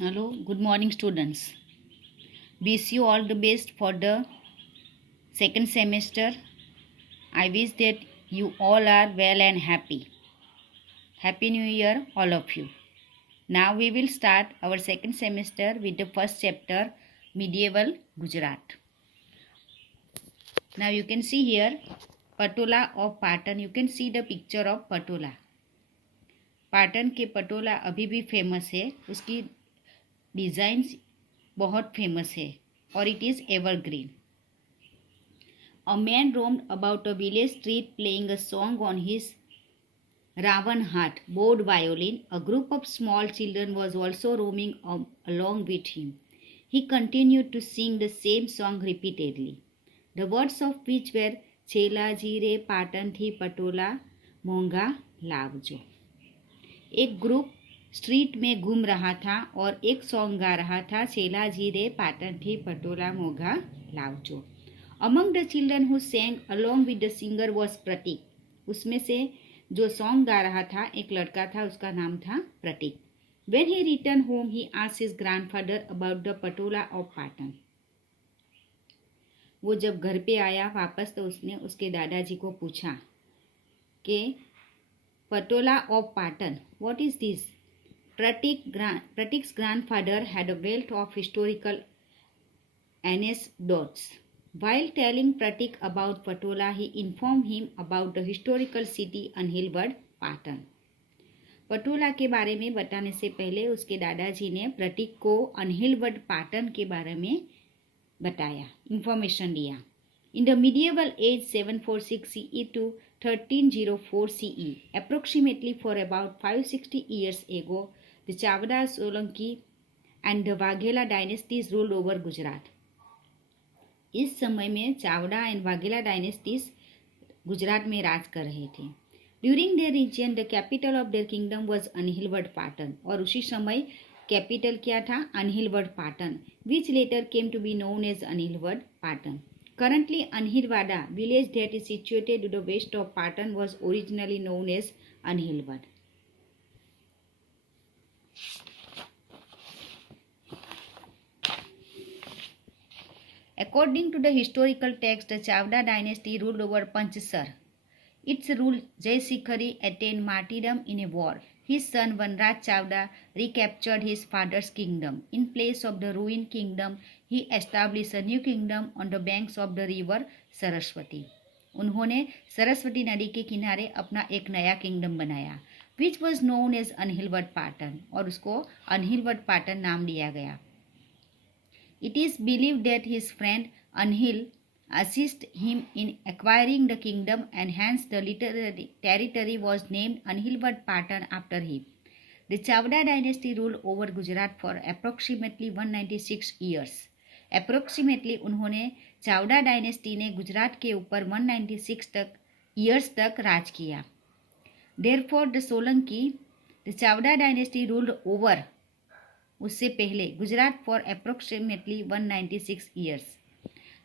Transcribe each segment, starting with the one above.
Hello, good morning, students. Wish you all the best for the second semester. I wish that you all are well and happy. Happy New Year, all of you. Now we will start our second semester with the first chapter, Medieval Gujarat. Now you can see here, Patola of Patan. You can see the picture of Patola. Patan के पटोला अभी भी famous है, उसकी designs बहुत famous है और it is evergreen. A man roamed about a village street playing a song on his Ravan Hat bowed violin. A group of small children was also roaming along with him. He continued to sing the same song repeatedly, the words of which were Chela Jire Patan Thi Patola Monga Lavjo. एक group street में घूम रहा था और एक song गा रहा था, चेला जी रे पाटन थी Patola Moga लावजो. Among the children who sang along with the singer was प्रतीक. उसमें से जो सॉन्ग गा रहा था एक लड़का था, उसका नाम था प्रतीक. When he returned home, he asked his grandfather about the patola of Patan. वो जब घर पे आया वापस तो उसने उसके दादाजी को पूछा कि Patola of Patan, what is this? Pratik's grandfather had a wealth of historical anecdotes. While telling Pratik about Patola, he informed him about the historical city Anhilwad, Patan. Patola के बारे में बताने से पहले उसके दादाजी ने प्रतीक को अनहिलवड पाटन के बारे में बताया, इंफॉर्मेशन दिया. In the medieval age 746 CE to 1304 CE, approximately for about 560 years ago, the Chavda, Solanki and the Waghela dynasties ruled over Gujarat. इस समय में चावड़ा एंड वाघेला डायनेस्टीज गुजरात में राज कर रहे थे. During their region the capital of their kingdom was Anhilwad Patan, और उसी समय कैपिटल क्या था? Anhilwad Patan, which later came to be known as Anhilwad Patan. Currently, Anhilwada, village that is situated to the west of Patan, was originally known as Anhilwad. According to the historical text, the Chavda dynasty ruled over Panchsar. Its rule, Jai Sikhari attained martyrdom in a war. His son Vanraj Chavda recaptured his father's kingdom. In place of the ruined kingdom, he established a new kingdom on the banks of the river Saraswati. उन्होंने सरस्वती नदी के किनारे अपना एक नया kingdom बनाया, which was known as Anhilwad Patan, और उसको अनहिलवड पाटन नाम दिया गया. It is believed that his friend Anhil assisted him in acquiring the kingdom, and hence the territory was named Anhilwad Patan after him. The Chavda dynasty ruled over Gujarat for approximately 196 years. Approximately उन्होंने Chavda dynasty ने गुजरात के ऊपर 196 years तक राज किया. Therefore the Solanki, the Chavda dynasty ruled over, उससे पहले Gujarat for approximately 196 years.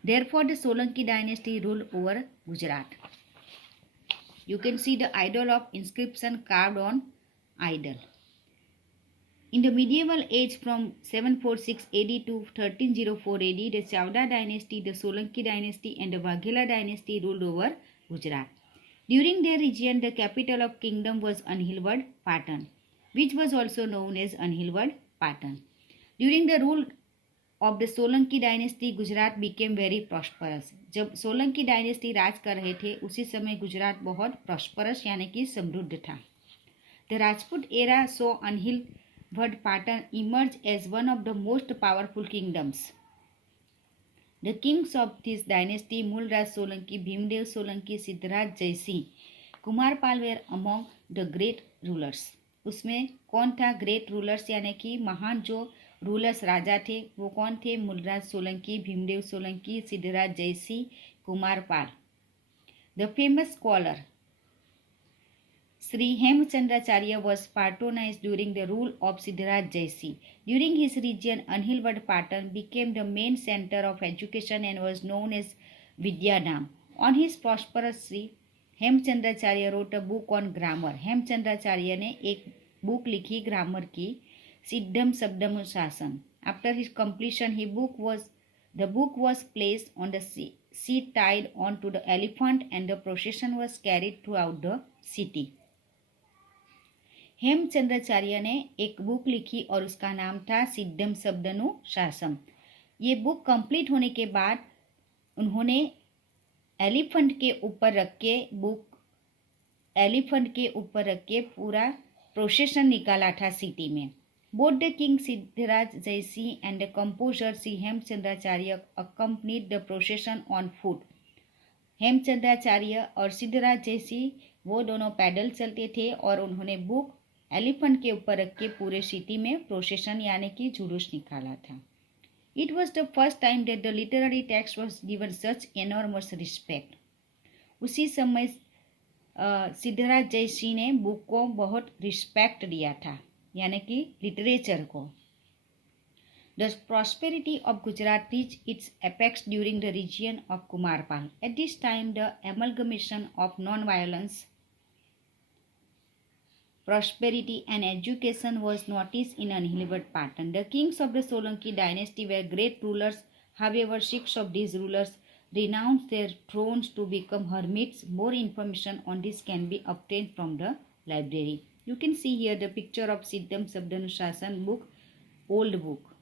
Therefore the Solanki dynasty ruled over Gujarat. You can see the idol of inscription carved on idol. In the medieval age from 746 AD to 1304 AD, the Chavda dynasty, the Solanki dynasty and the Waghela dynasty ruled over Gujarat. During their region, the capital of kingdom was Anhilwad Patan, which was also known as Anhilwad Patan. During the rule of the Solanki dynasty, Gujarat became very prosperous. जब Solanki dynasty राज कर रहे थे उसी समय गुजरात बहुत prosperous यानी कि समृद्ध था. The Rajput era saw Anhilwad Patan emerge as one of the most powerful kingdoms. The kings of this dynasty, Mulraj Solanki, Bhimdev Solanki, Siddharth Jaisingh, Kumarpal were among the great rulers. उसमें कौन था great rulers यानी कि महान जो rulers राजा थे वो कौन थे? Mulraj Solanki, Bhimdev Solanki, Siddhraj Jaisingh, Kumarpal. The famous scholar Sri Hemchandracharya was patronized during the rule of Siddharth Jaisingh. During his region, Anhilwad Patan became the main center of education and was known as Vidyadham. On his prosperous Sri Hemchandracharya wrote a book on grammar. Hemchandracharya ने एक book लिखी grammar की, Siddham Sabdam Shasan. After his completion, the book was placed on the seat tied onto the elephant, and the procession was carried throughout the city. Hemchandracharya ने एक book लिखी और उसका नाम था सिद्धम शब्दनु शासम. ये बुक कंप्लीट होने के बाद उन्होंने एलिफेंट के ऊपर रख के पूरा प्रोसेशन निकाला था सिटी में. Both the king Siddharaj Jaisi and the composer Sri Hemchandracharya accompanied the procession on foot. Hemchandracharya और सिद्धराज जैसी वो दोनों पैदल चलते थे और उन्होंने बुक एलिफेंट के ऊपर रख के पूरे सिटी में प्रोसेशन यानी कि जुलूस निकाला था. It was the first time that the literary text was given such enormous respect. उसी समय सिद्धराज जयसिंह ने बुक को बहुत रिस्पेक्ट दिया था यानी कि लिटरेचर को. The prosperity of Gujarat reached its apex during the reign of Kumarpal. At this time, the amalgamation of non-violence, prosperity and education was noticed in an unequal pattern. The kings of the Solanki dynasty were great rulers. However, 6 of these rulers renounced their thrones to become hermits. More information on this can be obtained from the library. You can see here the picture of Siddham Sabdanushasana book, old book.